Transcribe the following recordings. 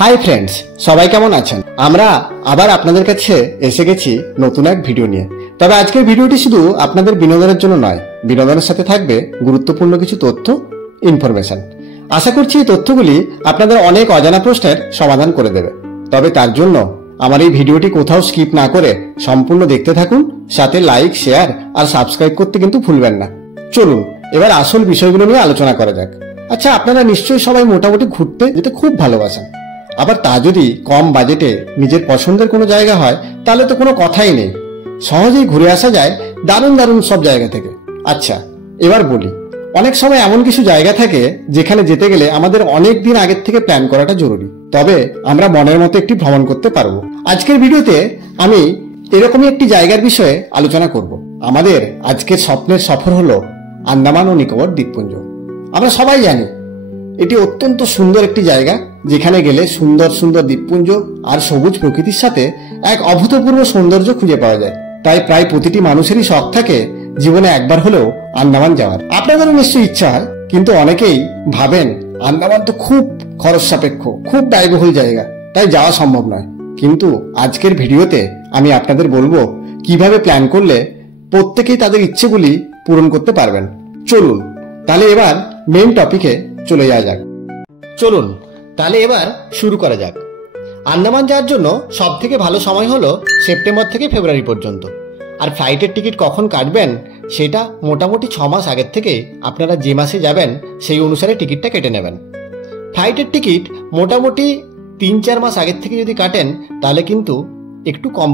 Hi friends, সবাই কেমন আছেন? আমরা আবার আপনাদের কাছে এসে গেছি নতুন এক ভিডিও নিয়ে। তবে আজকের ভিডিওটি শুধু আপনাদের বিনোদনের জন্য নয়, বিনোদনের সাথে থাকবে গুরুত্বপূর্ণ কিছু তথ্য, ইনফরমেশন। আশা করছি এই তথ্যগুলি আপনাদের অনেক অজানা প্রশ্নের সমাধান করে দেবে। তবে তার জন্য আমার এই ভিডিওটি কোথাও স্কিপ না করে সম্পূর্ণ দেখতে থাকুন, সাথে লাইক, শেয়ার আর সাবস্ক্রাইব করতে কিন্তু ভুলবেন না। চলুন এবার আসল বিষয়গুলো নিয়ে আলোচনা করা যাক। আচ্ছা, আপনারা নিশ্চয়ই সবাই মোটামুটি ঘুরতে যেতে খুব ভালোবাসেন। আবার তা যদি কম বাজেটে নিজের পছন্দের কোনো জায়গা হয় তাহলে তো কোনো কথাই নেই, সহজেই ঘুরে আসা যায় দারুণ দারুণ সব জায়গা থেকে। আচ্ছা, এবার বলি, অনেক সময় এমন কিছু জায়গা থাকে যেখানে যেতে গেলে আমাদের অনেক দিন আগের থেকে প্ল্যান করাটা জরুরি, তবে আমরা মনের মতো একটি ভ্রমণ করতে পারবো। আজকের ভিডিওতে আমি এরকমই একটি জায়গার বিষয়ে আলোচনা করব। আমাদের আজকের স্বপ্নের সফর হলো আন্দামান ও নিকোবর দ্বীপপুঞ্জ। আমরা সবাই জানি এটি অত্যন্ত সুন্দর একটি জায়গা, যেখানে গেলে সুন্দর সুন্দর দ্বীপপুঞ্জ আর সবুজ প্রকৃতির সাথে এক অভূতপূর্ব সৌন্দর্য খুঁজে পাওয়া যায়। তাই প্রায় প্রতিটি মানুষেরই শখ থাকে জীবনে একবার হলেও আন্দামান যাওয়ার। আপনাদেরও নিশ্চয়ই ইচ্ছা হয়, কিন্তু অনেকেই ভাবেন আন্দামান তো খুব খরচ সাপেক্ষ, খুব ব্যয়বহুল জায়গা, তাই যাওয়া সম্ভব নয়। কিন্তু আজকের ভিডিওতে আমি আপনাদের বলবো কিভাবে প্ল্যান করলে প্রত্যেকেই তাদের ইচ্ছেগুলি পূরণ করতে পারবেন। চলুন তাহলে এবার মেইন টপিকে চলে যাওয়া যাক। চলুন তাহলে এবার শুরু করা যাক। আন্দামান যাওয়ার জন্য সব থেকে ভালো সময় হলো সেপ্টেম্বর থেকে ফেব্রুয়ারি পর্যন্ত। আর ফ্লাইটের টিকিট কখন কাটবেন সেটা মোটামুটি 6 মাস আগের থেকে আপনারা যে মাসে যাবেন সেই অনুসারে টিকিটটা কেটে নেবেন। ফ্লাইটের টিকিট মোটামুটি 3-4 মাস আগের থেকে যদি কাটেন তাহলে কিন্তু একটু কম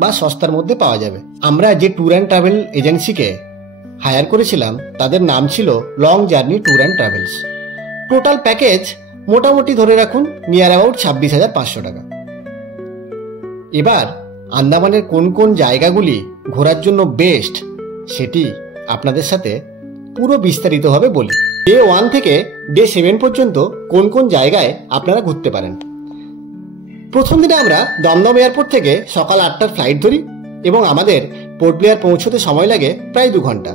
বা সস্তার মধ্যে পাওয়া যাবে। আমরা যে ট্যুর অ্যান্ড ট্রাভেল এজেন্সিকে হায়ার করেছিলাম তাদের নাম ছিল long journey tour and travels. Total package মোটামুটি ধরে রাখুন নিয়ার অ্যাবাউট 26,500 টাকা। এবার আন্দামানের কোন কোন জায়গাগুলি ঘোরার জন্য বেস্ট সেটি আপনাদের সাথে পুরো বিস্তারিতভাবে বলি। ডে 1 থেকে ডে 7 পর্যন্ত কোন কোন জায়গায় আপনারা ঘুরতে পারেন। প্রথম দিনে আমরা দমদম এয়ারপোর্ট থেকে সকাল 8টার ফ্লাইট ধরি এবং আমাদের পোর্ট ব্লেয়ার পৌঁছতে সময় লাগে প্রায় 2 ঘন্টা।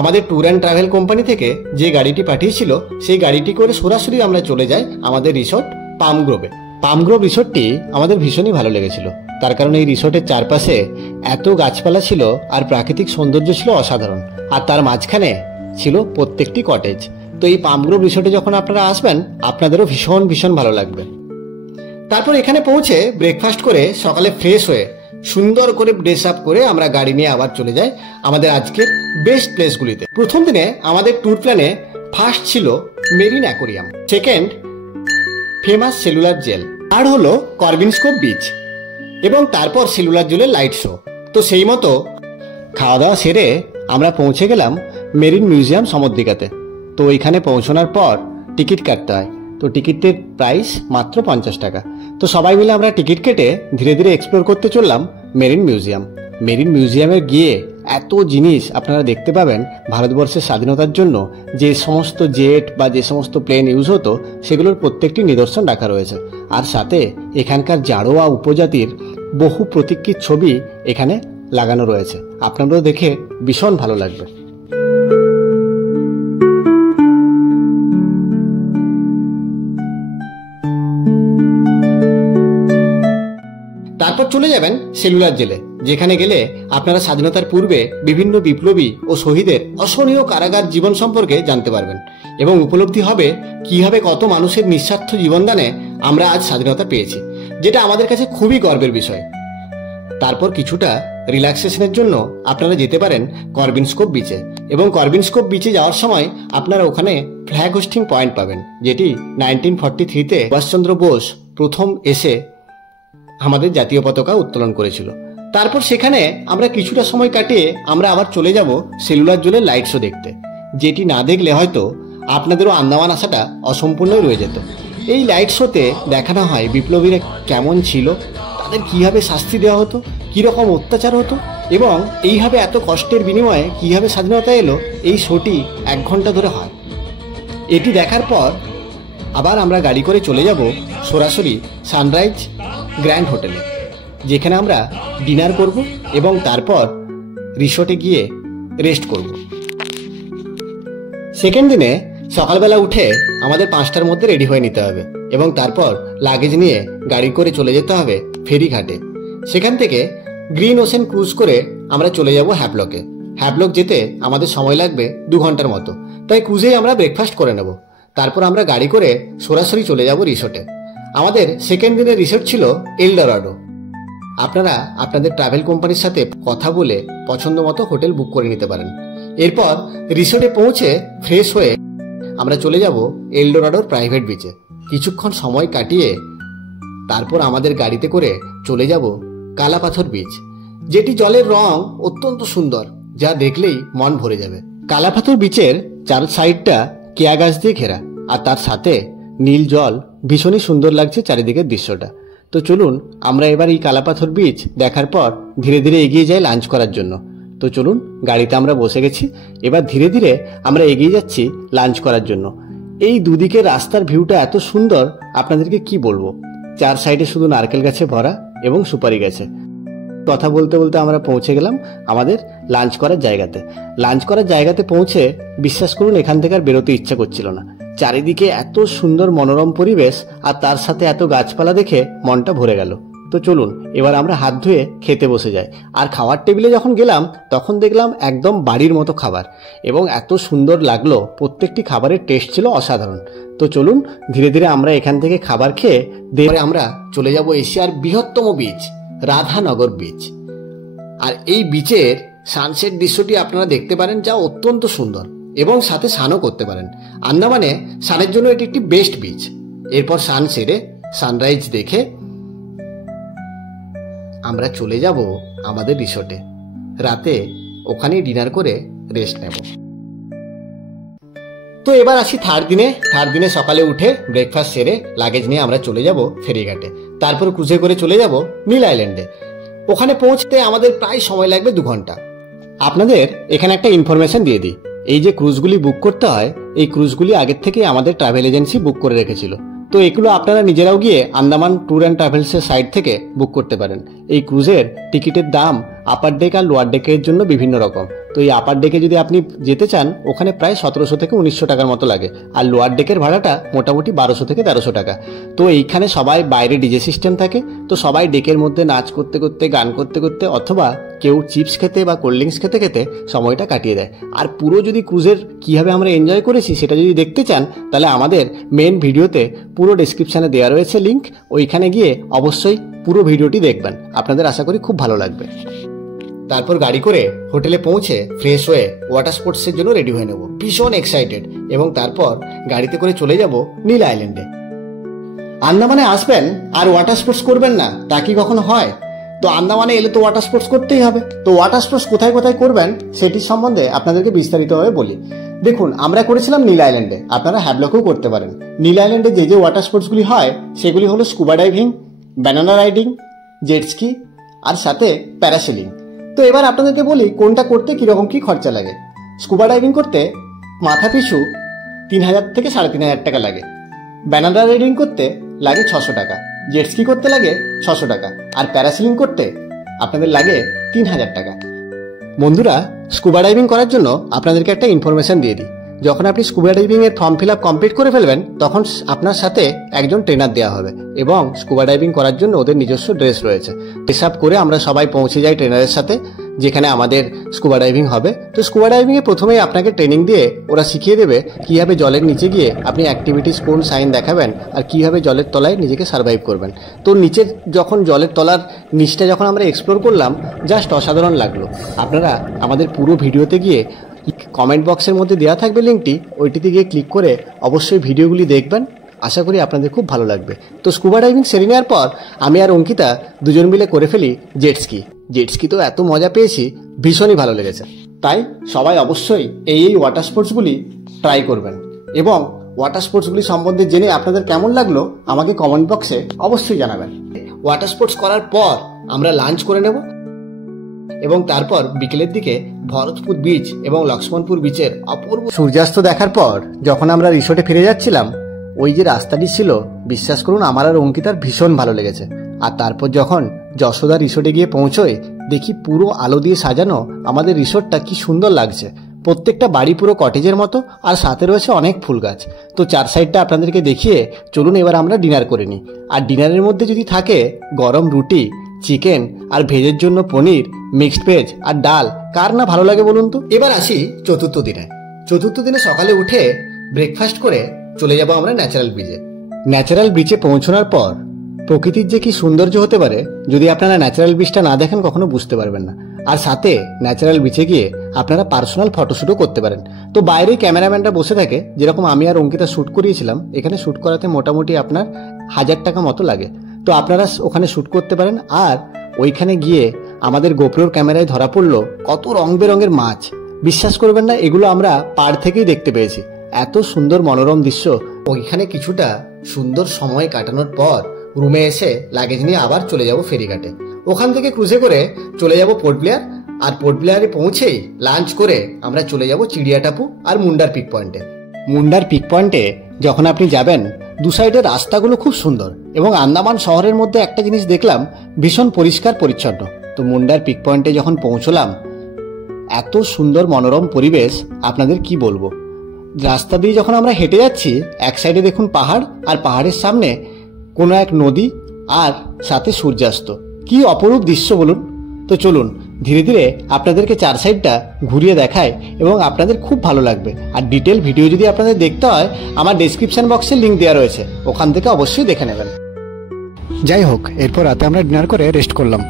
আমাদের ট্যুর অ্যান্ড ট্রাভেল কোম্পানি থেকে যে গাড়িটি পাঠিয়েছিল সেই গাড়িটি করে সরাসরি আমরা চলে যাই আমাদের রিসোর্ট পামগ্রোভে। পামগ্রোভ রিসোর্টটি আমাদের ভীষণই ভালো লেগেছিল, তার কারণ এই রিসোর্টের চারপাশে এত গাছপালা ছিল আর প্রাকৃতিক সৌন্দর্য ছিল অসাধারণ, আর তার মাঝখানে ছিল প্রত্যেকটি কটেজ। তো এই পামগ্রোভ রিসোর্টে যখন আপনারা আসবেন আপনাদেরও ভীষণ ভীষণ ভালো লাগবে। তারপর এখানে পৌঁছে ব্রেকফাস্ট করে সকালে ফ্রেশ হয়ে সুন্দর করে ড্রেস আপ করে আমরা গাড়ি নিয়ে আবার চলে যাই আমাদের আজকের বেস্ট প্লেসগুলিতে। প্রথম দিনে আমাদের ট্যুর প্ল্যানে ফার্স্ট ছিল marine aquarium, second famous Cellular Jail, third হলো করবিনস্কোপ বিচ এবং তারপর সেলুলার জেলের লাইট শো। তো সেই মতো খাওয়া দাওয়া সেরে আমরা পৌঁছে গেলাম মেরিন মিউজিয়াম সমুদ্রিকাতে। তো এখানে পৌঁছানোর পর টিকিট কাটতে হয়। তো টিকিটের প্রাইস মাত্র 50 টাকা। তো সবাই মিলে আমরা টিকিট কেটে ধীরে ধীরে এক্সপ্লোর করতে চললাম মেরিন মিউজিয়াম। মেরিন মিউজিয়ামে গিয়ে এত জিনিস আপনারা দেখতে পাবেন। ভারতবর্ষের স্বাধীনতার জন্য যে সমস্ত জেট বা যে সমস্ত প্লেন ইউজ হতো সেগুলোর প্রত্যেকটি নিদর্শন রাখা রয়েছে, আর সাথে এখানকার জারোয়া উপজাতির বহু প্রতীকীর ছবি এখানে লাগানো রয়েছে। আপনাদেরও দেখে ভীষণ ভালো লাগবে। তারপর চলে যাবেন সেলুলার জেলে, যেখানে গেলে আপনারা স্বাধীনতার পূর্বে বিভিন্ন বিপ্লবী ও শহীদের অসহনীয় কারাগার জীবন সম্পর্কে জানতে পারবেন এবং উপলব্ধি হবে কিভাবে কত মানুষের নিঃস্বার্থ জীবনদানে আমরা আজ স্বাধীনতা পেয়েছি, যেটা আমাদের কাছে খুবই গর্বের বিষয়। তারপর কিছুটা রিল্যাক্সেশনের জন্য আপনারা যেতে পারেন করবিনস্কোপ বিচে, এবং করবিনস্কোপ বিচে যাওয়ার সময় আপনারা ওখানে ফ্ল্যাগ হোস্টিং পয়েন্ট পাবেন, যেটি 1943-তে সুভাষচন্দ্র বোস প্রথম এসে আমাদের জাতীয় পতাকা উত্তোলন করেছিল। তারপর সেখানে আমরা কিছুটা সময় কাটিয়ে আমরা আবার চলে যাব সেলুলার জেলের লাইট শো দেখতে, যেটি না দেখলে হয়তো আপনাদেরও আন্দামান আসাটা অসম্পূর্ণই রয়ে যেত। এই লাইট শোতে দেখানো হয় বিপ্লবীরা কেমন ছিল, তাদের কীভাবে শাস্তি দেওয়া হতো, কীরকম অত্যাচার হতো এবং এইভাবে এত কষ্টের বিনিময়ে কীভাবে স্বাধীনতা এলো। এই শোটি 1 ঘন্টা ধরে হয়। এটি দেখার পর আবার আমরা গাড়ি করে চলে যাব সরাসরি সানরাইজ গ্র্যান্ড হোটেলে, যেখানে আমরা ডিনার করব এবং তারপর রিসোর্টে গিয়ে রেস্ট করব। সেকেন্ড দিনে সকালবেলা উঠে আমাদের 5টার মধ্যে রেডি হয়ে নিতে হবে এবং তারপর লাগেজ নিয়ে গাড়ি করে চলে যেতে হবে ফেরিঘাটে। সেখান থেকে গ্রিন ওশেন ক্রুজ করে আমরা চলে যাব হ্যাভলকে। হ্যাভলক যেতে আমাদের সময় লাগবে 2 ঘন্টার মতো, তাই ক্রুজেই আমরা ব্রেকফাস্ট করে নেব। তারপর আমরা গাড়ি করে সরাসরি চলে যাব রিসোর্টে। আমাদের সেকেন্ড দিনের রিসোর্ট ছিল এলডোরাডো। আপনারা আপনাদের ট্রাভেল কোম্পানির সাথে কথা বলে পছন্দ মতো হোটেল বুক করে নিতে পারেন। এরপর রিসোর্টে পৌঁছে ফ্রেশ হয়ে আমরা চলে যাব এলডোরাডোর প্রাইভেট বিচে। কিছুক্ষণ সময় কাটিয়ে তারপর আমাদের গাড়িতে করে চলে যাব কালাপাথর বিচ, যেটি জলের রং অত্যন্ত সুন্দর, যা দেখলেই মন ভরে যাবে। কালাপাথর বিচের চার সাইডটা কেয়া গাছ দিয়ে ঘেরা, আর তার সাথে নীল জল। ভীষণই সুন্দর লাগছে চারিদিকের দৃশ্যটা। তো চলুন আমরা এবার এই কালাপাথর বিচ দেখার পর ধীরে ধীরে এগিয়ে যাই লাঞ্চ করার জন্য। তো চলুন, গাড়িতে আমরা বসে গেছি, এবার ধীরে ধীরে আমরা এগিয়ে যাচ্ছি লাঞ্চ করার জন্য। এই দুদিকের রাস্তার ভিউটা এত সুন্দর, আপনাদেরকে কি বলবো। চার সাইডে শুধু নারকেল গাছে ভরা এবং সুপারি গাছে। কথা বলতে বলতে আমরা পৌঁছে গেলাম আমাদের লাঞ্চ করার জায়গাতে। লাঞ্চ করার জায়গাতে পৌঁছে বিশ্বাস করুন এখান থেকে আর বেরোতে ইচ্ছা করছিল না। চারিদিকে এত সুন্দর মনোরম পরিবেশ, আর তার সাথে এত গাছপালা দেখে মনটা ভরে গেল। তো চলুন এবার আমরা হাত ধুয়ে খেতে বসে যাই। আর খাওয়ার টেবিলে যখন গেলাম তখন দেখলাম একদম বাড়ির মতো খাবার, এবং এত সুন্দর লাগলো। প্রত্যেকটি খাবারের টেস্ট ছিল অসাধারণ। তো চলুন ধীরে ধীরে আমরা এখান থেকে খাবার খেয়ে আমরা চলে যাব এশিয়ার বৃহত্তম বিচ রাধানগর বিচ। আর এই বিচের সানসেট দৃশ্যটি আপনারা দেখতে পারেন, যা অত্যন্ত সুন্দর, এবং সাথে স্নানও করতে পারেন। আন্দামানে স্নানের জন্য এটি একটি বেস্ট বিচ। এরপর সান সেরে সানরাইজ দেখে আমরা চলে যাব আমাদের রিসোর্টে। রাতে ওখানেই ডিনার করে রেস্ট নেব। তো এবার আসি থার্ড দিনে সকালে উঠে ব্রেকফাস্ট সেরে লাগেজ নিয়ে আমরা চলে যাব ফেরিঘাটে। তারপর ক্রুজে করে চলে যাব নীল আইল্যান্ডে। ওখানে পৌঁছতে আমাদের প্রায় সময় লাগবে 2 ঘন্টা। আপনাদের এখানে একটা ইনফরমেশন দিয়ে দিই, এই যে ক্রুজগুলি বুক করতে হয়, এই ক্রুজগুলি আগের থেকে আমাদের ট্রাভেল এজেন্সি বুক করে রেখেছিল। তো এগুলো আপনারা নিজেরাও গিয়ে আন্দামান ট্যুর অ্যান্ড ট্রাভেলসের সাইট থেকে বুক করতে পারেন। এই ক্রুজের টিকিটের দাম আপার ডেক আর লোয়ার ডেকের জন্য বিভিন্ন রকম। তো এই আপার ডেকে যদি আপনি যেতে চান, ওখানে প্রায় 1700 থেকে 1900 টাকার মতো লাগে, আর লোয়ার ডেকের ভাড়াটা মোটামুটি 1200 থেকে 1300 টাকা। তো এইখানে সবাই বাইরে ডিজে সিস্টেম থাকে, তো সবাই ডেকের মধ্যে নাচ করতে করতে, গান করতে করতে, অথবা কেউ চিপস খেতে বা কোল্ড ড্রিঙ্কস খেতে খেতে সময়টা কাটিয়ে দেয়। আর পুরো যদি ক্রুজের কীভাবে আমরা এনজয় করেছি সেটা যদি দেখতে চান, তাহলে আমাদের মেন ভিডিওতে পুরো ডেসক্রিপশানে দেওয়া রয়েছে লিঙ্ক, ওইখানে গিয়ে অবশ্যই পুরো ভিডিওটি দেখবেন। আপনাদের আশা করি খুব ভালো লাগবে। তারপর গাড়ি করে হোটেলে পৌঁছে ফ্রেশ হয়ে ওয়াটার স্পোর্টসের জন্য রেডি হয়ে নেব, ভীষণ এক্সাইটেড। এবং তারপর গাড়িতে করে চলে যাব নীল আইল্যান্ডে। আন্দামানে আসবেন আর ওয়াটার স্পোর্টস করবেন না, তা কি কখনো হয়? তো আন্দামানে এলে তো ওয়াটার স্পোর্টস করতেই হবে। তো ওয়াটার স্পোর্টস কোথায় কোথায় করবেন সেটির সম্বন্ধে আপনাদেরকে বিস্তারিতভাবে বলি। দেখুন, আমরা করেছিলাম নীল আইল্যান্ডে, আপনারা হ্যাভলকেও করতে পারেন। নীল আইল্যান্ডে যে যে ওয়াটার স্পোর্টসগুলি হয় সেগুলি হলো scuba diving, banana riding, jet ski, আর সাথে প্যারাসেলিং। তো এবার আপনাদেরকে বলি কোনটা করতে কীরকম কী খরচা লাগে। স্কুবা ডাইভিং করতে মাথা পিছু 3000 থেকে 3500 টাকা লাগে। ব্যানানা রাইডিং করতে লাগে 600 টাকা, জেট স্কি করতে লাগে 600 টাকা, আর প্যারাসেলিং করতে আপনাদের লাগে 3000 টাকা। বন্ধুরা, স্কুবা ডাইভিং করার জন্য আপনাদেরকে একটা ইনফরমেশন দিয়ে দিই। যখন আপনি স্কুবা ডাইভিংয়ের ফর্ম ফিল আপ কমপ্লিট করে ফেলবেন, তখন আপনার সাথে একজন ট্রেনার দেওয়া হবে, এবং স্কুবা ডাইভিং করার জন্য ওদের নিজস্ব ড্রেস রয়েছে। ড্রেস আপ করে আমরা সবাই পৌঁছে যাই ট্রেনারের সাথে, যেখানে আমাদের স্কুবা ডাইভিং হবে। তো স্কুবা ডাইভিংয়ে প্রথমেই আপনাকে ট্রেনিং দিয়ে ওরা শিখিয়ে দেবে কীভাবে জলের নিচে গিয়ে আপনি অ্যাক্টিভিটিস কোন সাইন দেখাবেন, আর কীভাবে জলের তলায় নিজেকে সার্ভাইভ করবেন। তো নিচের যখন জলের তলার নিচটা যখন আমরা এক্সপ্লোর করলাম, জাস্ট অসাধারণ লাগলো। আপনারা আমাদের পুরো ভিডিওতে গিয়ে কমেন্ট বক্সের মধ্যে দেওয়া থাকবে লিঙ্কটি, ওইটিতে গিয়ে ক্লিক করে অবশ্যই ভিডিওগুলি দেখবেন। আশা করি আপনাদের খুব ভালো লাগবে। তো স্কুবা ডাইভিং সেরে নেওয়ার পর আমি আর অঙ্কিতা দুজন মিলে করে ফেলি জেট স্কি। জেট স্কি তো এত মজা পেয়েছি, ভীষণই ভালো লেগেছে। তাই সবাই অবশ্যই এই ওয়াটার স্পোর্টসগুলি ট্রাই করবেন, এবং ওয়াটার স্পোর্টসগুলি সম্বন্ধে জেনে আপনাদের কেমন লাগলো আমাকে কমেন্ট বক্সে অবশ্যই জানাবেন। ওয়াটার স্পোর্টস করার পর আমরা লাঞ্চ করে নেব, এবং তারপর বিকেলের দিকে ভরতপুর বিচ এবং লক্ষ্মণপুর বিচের অপূর্ব সূর্যাস্ত দেখার পর যখন আমরা রিসোর্টে ফিরে যাচ্ছিলাম, ওই যে রাস্তাটি ছিল, বিশ্বাস করুন আমার আর অঙ্কিতার ভীষণ ভালো লেগেছে। আর তারপর যখন যশোদা রিসোর্টে গিয়ে পৌঁছোয়, দেখি পুরো আলো দিয়ে সাজানো আমাদের রিসোর্টটা কি সুন্দর লাগছে। প্রত্যেকটা বাড়ি পুরো কটেজের মতো, আর সাথে রয়েছে অনেক ফুল গাছ। তো চার সাইডটা আপনাদেরকে দেখিয়ে চলুন এবার আমরা ডিনার করে নিই। আর ডিনারের মধ্যে যদি থাকে গরম রুটি, চিকেন আর ভেজের জন্য পনির, মিক্সড ভেজ আর ডাল, কার না ভালো লাগে বলুন তো। এবার আসি চতুর্থ দিনে। চতুর্থ দিনে সকালে উঠে ব্রেকফাস্ট করে চলে যাব আমরা ন্যাচারাল ব্রিজে। ন্যাচারাল ব্রিজে পৌঁছানোর পর প্রকৃতির যে কি সৌন্দর্য হতে পারে, যদি আপনারা ন্যাচারাল ব্রিজটা না দেখেন কখনো বুঝতে পারবেন না। আর সাথে ন্যাচারাল ব্রিজে গিয়ে আপনারা পার্সোনাল ফটোশ্যুটও করতে পারেন। তো বাইরেই ক্যামেরাম্যানরা বসে থাকে, যেরকম আমি আর অঙ্কিতা শ্যুট করিয়েছিলাম। এখানে শ্যুট করাতে মোটামুটি আপনার 1000 টাকা মতো লাগে। তো আপনারা ওখানে শ্যুট করতে পারেন। আর ওইখানে গিয়ে আমাদের গোপ্রোর ক্যামেরায় ধরা পড়লো কত রং বেরঙের মাছ। বিশ্বাস করবেন না, এগুলো আমরা পাড় থেকেই দেখতে পেয়েছি। এত সুন্দর মনোরম দৃশ্য। ওইখানে কিছুটা সুন্দর সময় কাটানোর পর রুমে এসে লাগেজ নিয়ে আবার চলে যাব ফেরিঘাটে। ওখান থেকে ক্রুজে করে চলে যাব পোর্ট ব্লেয়ার। আর পোর্ট ব্লেয়ারে পৌঁছেই লাঞ্চ করে আমরা চলে যাব চিড়িয়াটাপু আর মুন্ডার পিক পয়েন্টে। মুন্ডার পিক পয়েন্টে যখন আপনি যাবেন, দু সাইডের রাস্তাগুলো খুব সুন্দর, এবং আন্দামান শহরের মধ্যে একটা জিনিস দেখলাম, ভীষণ পরিষ্কার পরিচ্ছন্ন। তো মুন্ডার পিক পয়েন্টে যখন পৌঁছলাম, এত সুন্দর মনোরম পরিবেশ, আপনাদের কি বলবো। রাস্তা দিয়ে যখন আমরা হেঁটে যাচ্ছি, এক সাইডে দেখুন পাহাড়, আর পাহাড়ের সামনে কোনো এক নদী, আর সাথে সূর্যাস্ত। কি অপরূপ দৃশ্য বলুন। তো চলুন ধীরে ধীরে আপনাদেরকে চার সাইডটা ঘুরিয়ে দেখায়, এবং আপনাদের খুব ভালো লাগবে। আর ডিটেল ভিডিও যদি আপনাদের দেখতে হয়, আমার ডেসক্রিপশন বক্সে লিঙ্ক দেওয়া রয়েছে, ওখান থেকে অবশ্যই দেখে নেবেন। যাই হোক, এরপর রাতে আমরা ডিনার করে রেস্ট করলাম।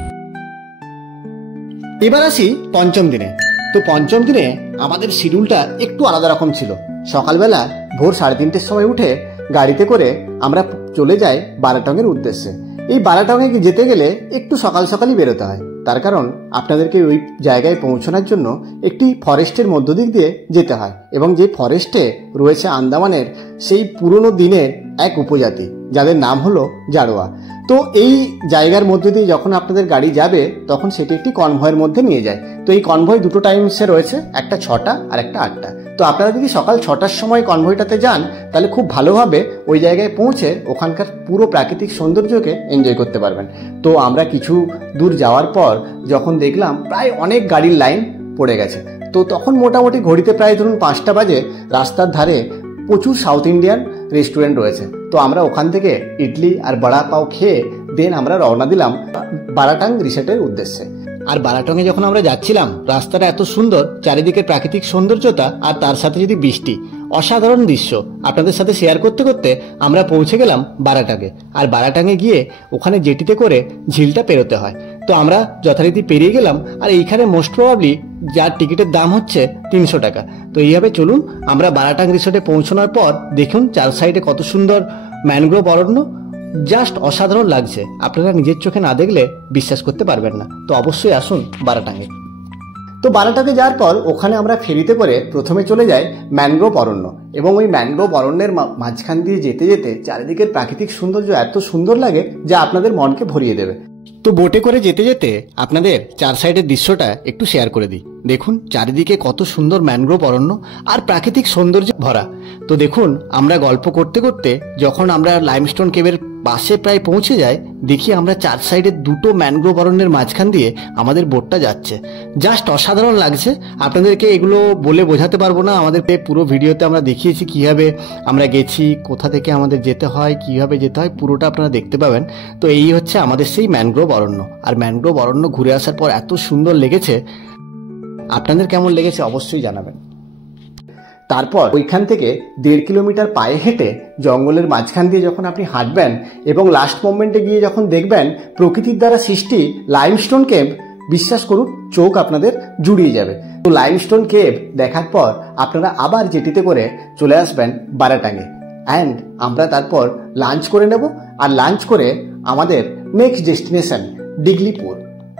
এবার আসি পঞ্চম দিনে। তো পঞ্চম দিনে আমাদের শিডিউলটা একটু আলাদা রকম ছিল। সকালবেলা ভোর 3:30টার সময় উঠে গাড়িতে করে আমরা চলে যাই বারাটংয়ের উদ্দেশ্যে। এই বারাটংয়ে যেতে গেলে একটু সকাল সকালই বেরোতে হয়, তার কারণ আপনাদেরকে ওই জায়গায় পৌঁছানোর জন্য একটি ফরেস্টের মধ্য দিক দিয়ে যেতে হয়, এবং যে ফরেস্টে রয়েছে আন্দামানের সেই পুরনো দিনের এক উপজাতি, যাদের নাম হলো জারোয়া। তো এই জায়গার মধ্যে দিয়ে যখন আপনাদের গাড়ি যাবে, তখন সেটি একটি কনভয়ের মধ্যে নিয়ে যায়। তো এই কনভয় দুটো টাইমসে রয়েছে, একটা 6টা আর একটা 8টা। তো আপনারা যদি সকাল 6টার সময় কনভয়টাতে যান, তাহলে খুব ভালোভাবে ওই জায়গায় পৌঁছে ওখানকার পুরো প্রাকৃতিক সৌন্দর্যকে এনজয় করতে পারবেন। তো আমরা কিছু দূর যাওয়ার পর যখন দেখলাম প্রায় অনেক গাড়ির লাইন পড়ে গেছে, তো তখন মোটামুটি ঘড়িতে প্রায় ধরুন 5টা বাজে। রাস্তার ধারে প্রচুর সাউথ ইন্ডিয়ান রেস্টুরেন্ট রয়েছে। তো আমরা ওখান থেকে ইডলি আর বড়া পাও খেয়ে দেন আমরা রওনা দিলাম বারাটাং রিসোর্টের উদ্দেশ্যে। আর বারাটংয়ে যখন আমরা যাচ্ছিলাম, রাস্তাটা এত সুন্দর, চারিদিকে প্রাকৃতিক সৌন্দর্যতা, আর তার সাথে যদি বৃষ্টি, অসাধারণ দৃশ্য আপনাদের সাথে শেয়ার করতে করতে আমরা পৌঁছে গেলাম বারাটাঙে। আর বারাটাঙে গিয়ে ওখানে জেটিতে করে ঝিলটা পেরোতে হয়। তো আমরা যথারীতি পেরিয়ে গেলাম। আর এইখানে মোস্ট প্রবাবলি যার টিকিটের দাম হচ্ছে 300 টাকা। তো এইভাবে চলুন আমরা বারাটাং রিসোর্টে পৌঁছানোর পর দেখুন চার সাইডে কত সুন্দর ম্যানগ্রোভ অরণ্য, জাস্ট অসাধারণ লাগছে। আপনারা নিজের চোখে না দেখলে বিশ্বাস করতে পারবেন না। তো অবশ্যই আসুন বারাটাঙে। তো বারাটাঙে যাওয়ার পর ওখানে আমরা ফেরিতে করে প্রথমে চলে যাই ম্যানগ্রোভ অরণ্য, এবং ওই ম্যানগ্রোভ অরণ্যের মাঝখান দিয়ে যেতে যেতে চারিদিকের প্রাকৃতিক সৌন্দর্য এত সুন্দর লাগে যা আপনাদের মনকে ভরিয়ে দেবে। তো বোটে করে যেতে যেতে আপনাদের চার সাইডের দৃশ্যটা একটু শেয়ার করে দিই। দেখুন চারিদিকে কত সুন্দর ম্যানগ্রোভ অরণ্য আর প্রাকৃতিক সৌন্দর্যে ভরা। তো দেখুন আমরা গল্প করতে করতে যখন আমরা লাইমস্টোন কেভের পাশে প্রায় পৌঁছে যাই, দেখি আমরা চার সাইডে দুটো ম্যানগ্রোভ অরণ্যের মাঝখান দিয়ে আমাদের বোটটা যাচ্ছে। জাস্ট অসাধারণ লাগছে। আপনাদেরকে এগুলো বলে বোঝাতে পারবো না। আমাদের পুরো ভিডিওতে আমরা দেখিয়েছি কীভাবে আমরা গেছি, কোথা থেকে আমাদের যেতে হয়, কীভাবে যেতে হয়, পুরোটা আপনারা দেখতে পাবেন। তো এই হচ্ছে আমাদের সেই ম্যানগ্রোভ অরণ্য। আর ম্যানগ্রোভ অরণ্য ঘুরে আসার পর এত সুন্দর লেগেছে। আপনাদের কেমন লেগেছে অবশ্যই জানাবেন। তারপর ওইখান থেকে 1.5 কিলোমিটার পায়ে হেঁটে জঙ্গলের মাঝখান দিয়ে যখন আপনি হাঁটবেন, এবং লাস্ট মোমেন্টে গিয়ে যখন দেখবেন প্রকৃতির দ্বারা সৃষ্টি লাইমস্টোন কেভ, বিশ্বাস করুন চোখ আপনাদের জুড়িয়ে যাবে। তো লাইমস্টোন কেভ দেখার পর আপনারা আবার জেটিতে করে চলে আসবেন বারাটাঙে। অ্যান্ড আমরা তারপর লাঞ্চ করে নেব। আর লাঞ্চ করে আমাদের নেক্সট ডেস্টিনেশন ডিগলিপুর।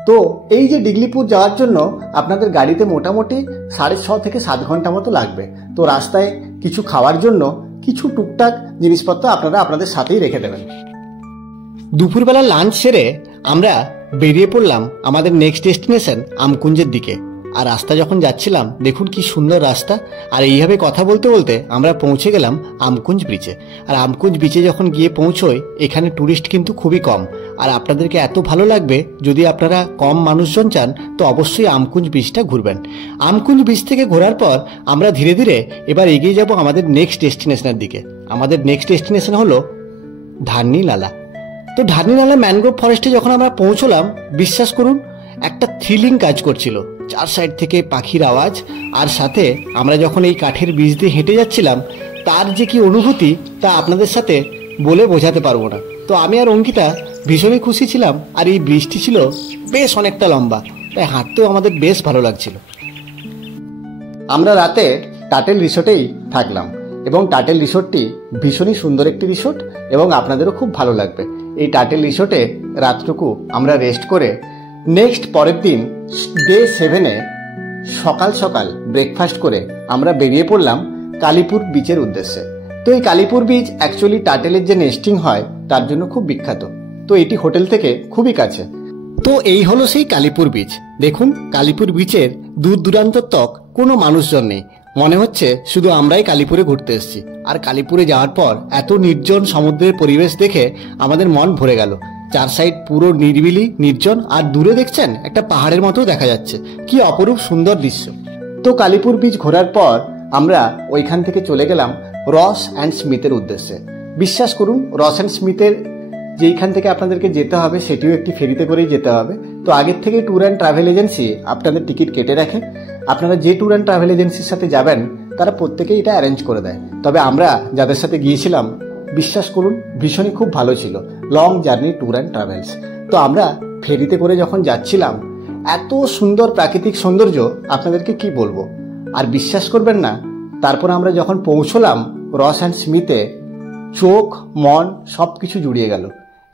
তো এই যে ডিগলিপুর যাওয়ার জন্য আপনাদের গাড়িতে মোটামুটি 6.5 থেকে 7 ঘন্টা মতো লাগবে। তো রাস্তায় কিছু খাওয়ার জন্য কিছু টুকটাক জিনিসপত্র আপনারা আপনাদের সাথেই রেখে দেবেন। দুপুরবেলা লাঞ্চ সেরে আমরা বেরিয়ে পড়লাম আমাদের নেক্সট ডেস্টিনেশন আমকুঞ্জের দিকে। আর রাস্তা যখন যাচ্ছিলাম দেখুন কি সুন্দর রাস্তা। আর এইভাবে কথা বলতে বলতে আমরা পৌঁছে গেলাম আমকুঞ্জ ব্রিজে। আর আমকুঞ্জ ব্রিজে যখন গিয়ে পৌঁছোই, এখানে ট্যুরিস্ট কিন্তু খুবই কম। আর আপনাদেরকে এত ভালো লাগবে। যদি আপনারা কম মানুষজন চান তো অবশ্যই আমকুঞ্জ বিচটা ঘুরবেন। আমকুঞ্জ বিচ থেকে ঘোরার পর আমরা ধীরে ধীরে এবার এগিয়ে যাব আমাদের নেক্সট ডেস্টিনেশনের দিকে। আমাদের নেক্সট ডেস্টিনেশন হলো ধারনি নালা। তো ধারনি নালা ম্যানগ্রোভ ফরেস্টে যখন আমরা পৌঁছলাম, বিশ্বাস করুন একটা থ্রিলিং কাজ করছিল। চার সাইড থেকে পাখির আওয়াজ, আর সাথে আমরা যখন এই কাঠের বীজ দিয়ে হেঁটে যাচ্ছিলাম, তার যে কি অনুভূতি তা আপনাদের সাথে বলে বোঝাতে পারবো না। তো আমি আর অঙ্কিতা ভীষণই খুশি ছিলাম। আর এই ব্রিজটি ছিল বেশ অনেকটা লম্বা, তাই হাঁটতেও আমাদের বেশ ভালো লাগছিল। আমরা রাতে টাটেল রিসোর্টেই থাকলাম এবং টাটেল রিসোর্টটি ভীষণই সুন্দর একটি রিসোর্ট এবং আপনাদেরও খুব ভালো লাগবে। এই টাটেল রিসোর্টে রাতটুকু আমরা রেস্ট করে নেক্সট পরের দিন ডে 7-এ সকাল সকাল ব্রেকফাস্ট করে আমরা বেরিয়ে পড়লাম কালীপুর বিচের উদ্দেশ্যে। তো এই কালীপুর বিচ অ্যাকচুয়ালি টাটেলের যে নেস্টিং হয় তার জন্য খুব বিখ্যাত। তো এটি হোটেল থেকে খুবই কাছে। তো এই হলো সেই কালীপুর বিচ। দেখুন কালীপুর বিচের দূর দূরান্ত তক কোনো মানুষজন নেই, মনে হচ্ছে শুধু আমরাই কালীপুরে ঘুরতে এসেছি। আর কালীপুরে যাওয়ার পর এত নির্জন সমুদ্রের পরিবেশ দেখে আমাদের মন ভরে গেল। চার সাইড পুরো নিরিবিলি নির্জন, আর দূরে দেখছেন একটা পাহাড়ের মতো দেখা যাচ্ছে। কি অপরূপ সুন্দর দৃশ্য। তো কালীপুর বিচ ঘোরার পর আমরা ওইখান থেকে চলে গেলাম রস অ্যান্ড স্মিথের উদ্দেশ্যে। বিশ্বাস করুন রস অ্যান্ড স্মিথের যেইখান থেকে আপনাদেরকে যেতে হবে সেটিও একটি ফেরিতে করেই যেতে হবে। তো আগের থেকে ট্যুর অ্যান্ড ট্রাভেল এজেন্সি আপনাদের টিকিট কেটে রাখে। আপনারা যে ট্যুর অ্যান্ড ট্রাভেল এজেন্সির সাথে যাবেন তারা প্রত্যেকেই এটা অ্যারেঞ্জ করে দেয়। তবে আমরা যাদের সাথে গিয়েছিলাম বিশ্বাস করুন ভীষণই খুব ভালো ছিল, long journey tour and travels. তো আমরা ফেরিতে করে যখন যাচ্ছিলাম, এত সুন্দর প্রাকৃতিক সৌন্দর্য আপনাদেরকে কি বলবো। আর বিশ্বাস করবেন না, তারপর আমরা যখন পৌঁছলাম রস অ্যান্ড স্মিথে, চোখ মন সব কিছু জুড়িয়ে গেল।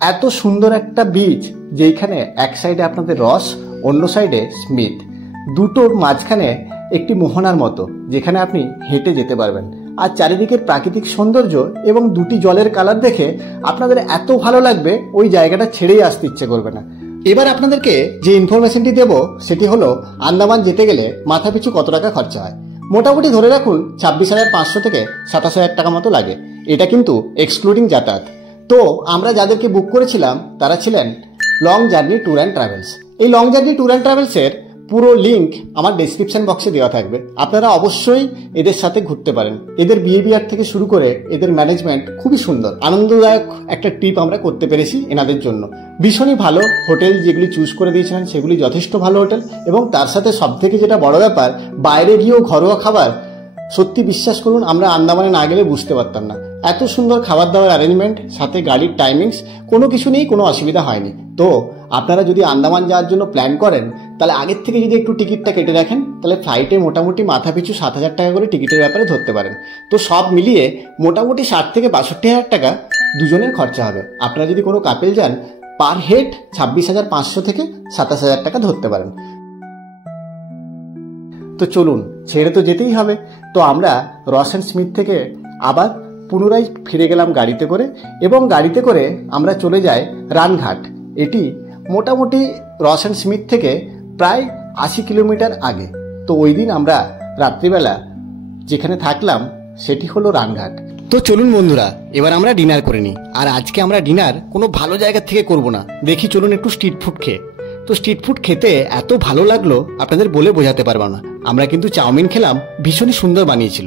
এত সুন্দর একটা বিচ যেখানে এক সাইডে আপনাদের রস, অন্য সাইডে স্মিথ, দুটোর মাঝখানে একটি মোহনার মতো যেখানে আপনি হেঁটে যেতে পারবেন। আর চারিদিকের প্রাকৃতিক সৌন্দর্য এবং দুটি জলের কালার দেখে আপনাদের এত ভালো লাগবে ওই জায়গাটা ছেড়েই আসতে ইচ্ছে করবে না। এবার আপনাদেরকে যে ইনফরমেশনটি দেব সেটি হলো আন্দামান যেতে গেলে মাথা পিছু কত টাকা খরচা হয়। মোটামুটি ধরে রাখুন 26,500 থেকে 27,000 টাকা মতো লাগে। এটা কিন্তু এক্সক্লুডিং যাতায়াত। তো আমরা যাদেরকে বুক করেছিলাম তারা ছিলেন long journey tour and travels. এই লং জার্নি ট্যুর অ্যান্ড ট্রাভেলসের পুরো লিঙ্ক আমার ডেসক্রিপশন বক্সে দেওয়া থাকবে। আপনারা অবশ্যই এদের সাথে ঘুরতে পারেন। এদের বিহেভিয়ার থেকে শুরু করে এদের ম্যানেজমেন্ট খুবই সুন্দর, আনন্দদায়ক একটা ট্রিপ আমরা করতে পেরেছি এনাদের জন্য। ভীষণই ভালো হোটেল যেগুলি চুজ করে দিয়েছিলেন সেগুলি যথেষ্ট ভালো হোটেল, এবং তার সাথে সবথেকে যেটা বড় ব্যাপার, বাইরে গিয়েও ঘরোয়া খাবার। সত্যি বিশ্বাস করুন আমরা আন্দামানে না গেলে বুঝতে পারতাম না এত সুন্দর খাবার দাবার অ্যারেঞ্জমেন্ট, সাথে গাড়ির টাইমিংস, কোনো কিছু নিয়েই কোনো অসুবিধা হয়নি। তো আপনারা যদি আন্দামান যাওয়ার জন্য প্ল্যান করেন তাহলে আগের থেকে যদি একটু টিকিটটা কেটে রাখেন তাহলে ফ্লাইটে মোটামুটি মাথা পিছু 7,000 টাকা করে টিকিটের ব্যাপারে ধরতে পারেন। তো সব মিলিয়ে মোটামুটি 60 থেকে 62,000 টাকা দুজনের খরচা হবে। আপনারা যদি কোনো কাপেল যান পার হেড 26,500 থেকে 27,000 টাকা ধরতে পারেন। তো চলুন, ছেড়ে তো যেতেই হবে। তো আমরা রস অ্যান্ড স্মিথ থেকে আবার পুনরায় ফিরে গেলাম গাড়িতে করে, এবং গাড়িতে করে আমরা চলে যাই রানঘাট। এটি মোটামুটি রস অ্যান্ড স্মিথ থেকে প্রায় 80 কিলোমিটার আগে। তো ওই দিন আমরা রাত্রিবেলা যেখানে থাকলাম সেটি হলো রানঘাট। তো চলুন বন্ধুরা, এবার আমরা ডিনার করে নিই। আর আজকে আমরা ডিনার কোনো ভালো জায়গা থেকে করব না, দেখি চলুন একটু স্ট্রিট ফুড খেয়ে। তো স্ট্রিট ফুড খেতে এত ভালো লাগলো আপনাদের বলে বোঝাতে পারবো না। আমরা কিন্তু চাউমিন খেলাম, ভীষণই সুন্দর বানিয়েছিল।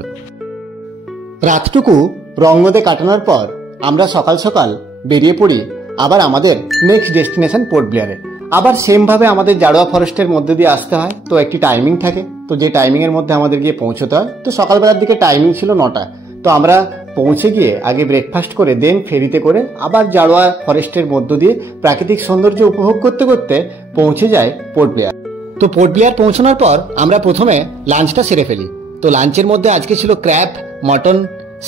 রাতটুকু রংগদে কাটানোর পর আমরা সকাল সকাল বেরিয়ে পড়ি আবার আমাদের নেক্সট ডেস্টিনেশন পোর্ট ব্লেয়ারে। আবার সেমভাবে আমাদের জাড়োয়া ফরেস্টের মধ্যে দিয়ে আসতে হয়। তো একটি টাইমিং থাকে, তো যে টাইমিংয়ের মধ্যে আমাদের গিয়ে পৌঁছতে হয়। তো সকালবেলার দিকে টাইমিং ছিল 9টা। তো আমরা পৌঁছে গিয়ে আগে ব্রেকফাস্ট করে দেন ফেরিতে করে আবার জাড়োয়া ফরেস্টের মধ্য দিয়ে প্রাকৃতিক সৌন্দর্য উপভোগ করতে করতে পৌঁছে যায় পোর্ট ব্লেয়ার। তো পোর্ট ব্লেয়ার পৌঁছানোর পর আমরা প্রথমে লাঞ্চটা সেরে ফেলি। তো লাঞ্চের মধ্যে আজকে ছিল ক্র্যাব, মটন,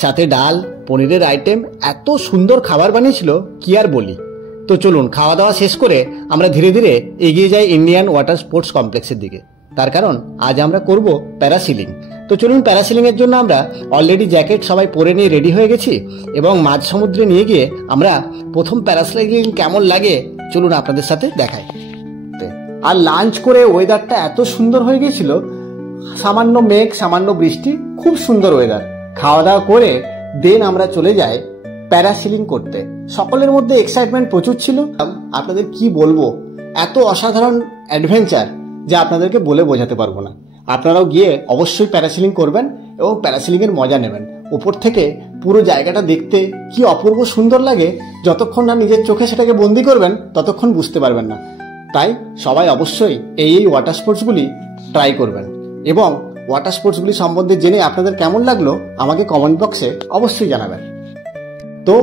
সাথে ডাল, পনিরের আইটেম। এত সুন্দর খাবার বানিয়েছিল কি আর বলি। তো চলুন খাওয়া দাওয়া শেষ করে আমরা ধীরে ধীরে এগিয়ে যাই ইন্ডিয়ান ওয়াটার স্পোর্টস কমপ্লেক্সের দিকে। তার কারণ আজ আমরা করব প্যারাসিলিং। তো চলুন, প্যারাসিলিংয়ের জন্য আমরা অলরেডি জ্যাকেট সবাই পরে নিয়ে রেডি হয়ে গেছি, এবং মাঝ সমুদ্রে নিয়ে গিয়ে আমরা প্রথম প্যারাসিলিং কেমন লাগে চলুন আপনাদের সাথে দেখাই। আর লাঞ্চ করে ওয়েদারটা এত সুন্দর হয়ে গেছিল, সামান্য মেঘ সামান্য বৃষ্টি, খুব সুন্দর ওয়েদার। খাওয়া দাওয়া করে দেন আমরা চলে যাই প্যারাসিলিং করতে। সকলের মধ্যে এক্সাইটমেন্ট প্রচুর ছিল। আপনাদের কি বলবো, এত অসাধারণ অ্যাডভেঞ্চার যা আপনাদেরকে বলে বোঝাতে পারবো না। আপনারাও গিয়ে অবশ্যই প্যারাসিলিং করবেন এবং প্যারাসিলিংয়ের মজা নেবেন। উপর থেকে পুরো জায়গাটা দেখতে কি অপূর্ব সুন্দর লাগে, যতক্ষণ না নিজের চোখে সেটাকে বন্দি করবেন ততক্ষণ বুঝতে পারবেন না। তাই সবাই অবশ্যই এই ওয়াটার স্পোর্টসগুলি ট্রাই করবেন এবং ওয়াটার স্পোর্টসগুলি সম্বন্ধে জেনে আপনাদের কেমন লাগলো আমাকে কমেন্ট বক্সে অবশ্যই জানাবেন। তো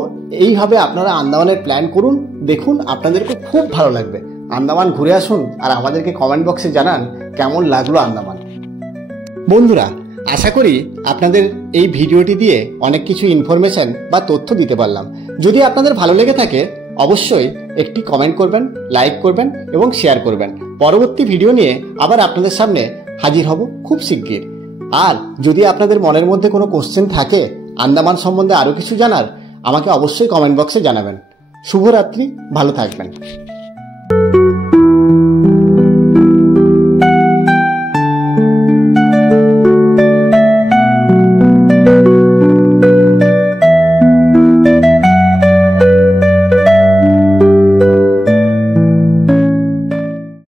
এইভাবে আপনারা আন্দামানের প্ল্যান করুন, দেখুন আপনাদেরকে খুব ভালো লাগবে। আন্দামান ঘুরে আসুন আর আমাদেরকে কমেন্ট বক্সে জানান কেমন লাগলো আন্দামান। বন্ধুরা, আশা করি আপনাদের এই ভিডিওটি দিয়ে অনেক কিছু ইনফরমেশন বা তথ্য দিতে পারলাম। যদি আপনাদের ভালো লেগে থাকে অবশ্যই একটি কমেন্ট করবেন, লাইক করবেন এবং শেয়ার করবেন। পরবর্তী ভিডিও নিয়ে আবার আপনাদের সামনে হাজির হব খুব শিগগির। আর যদি আপনাদের মনের মধ্যে কোনো কোশ্চেন থাকে আন্দামান সম্বন্ধে আরও কিছু জানার, আমাকে অবশ্যই কমেন্ট বক্সে জানাবেন। শুভরাত্রি, ভালো থাকবেন।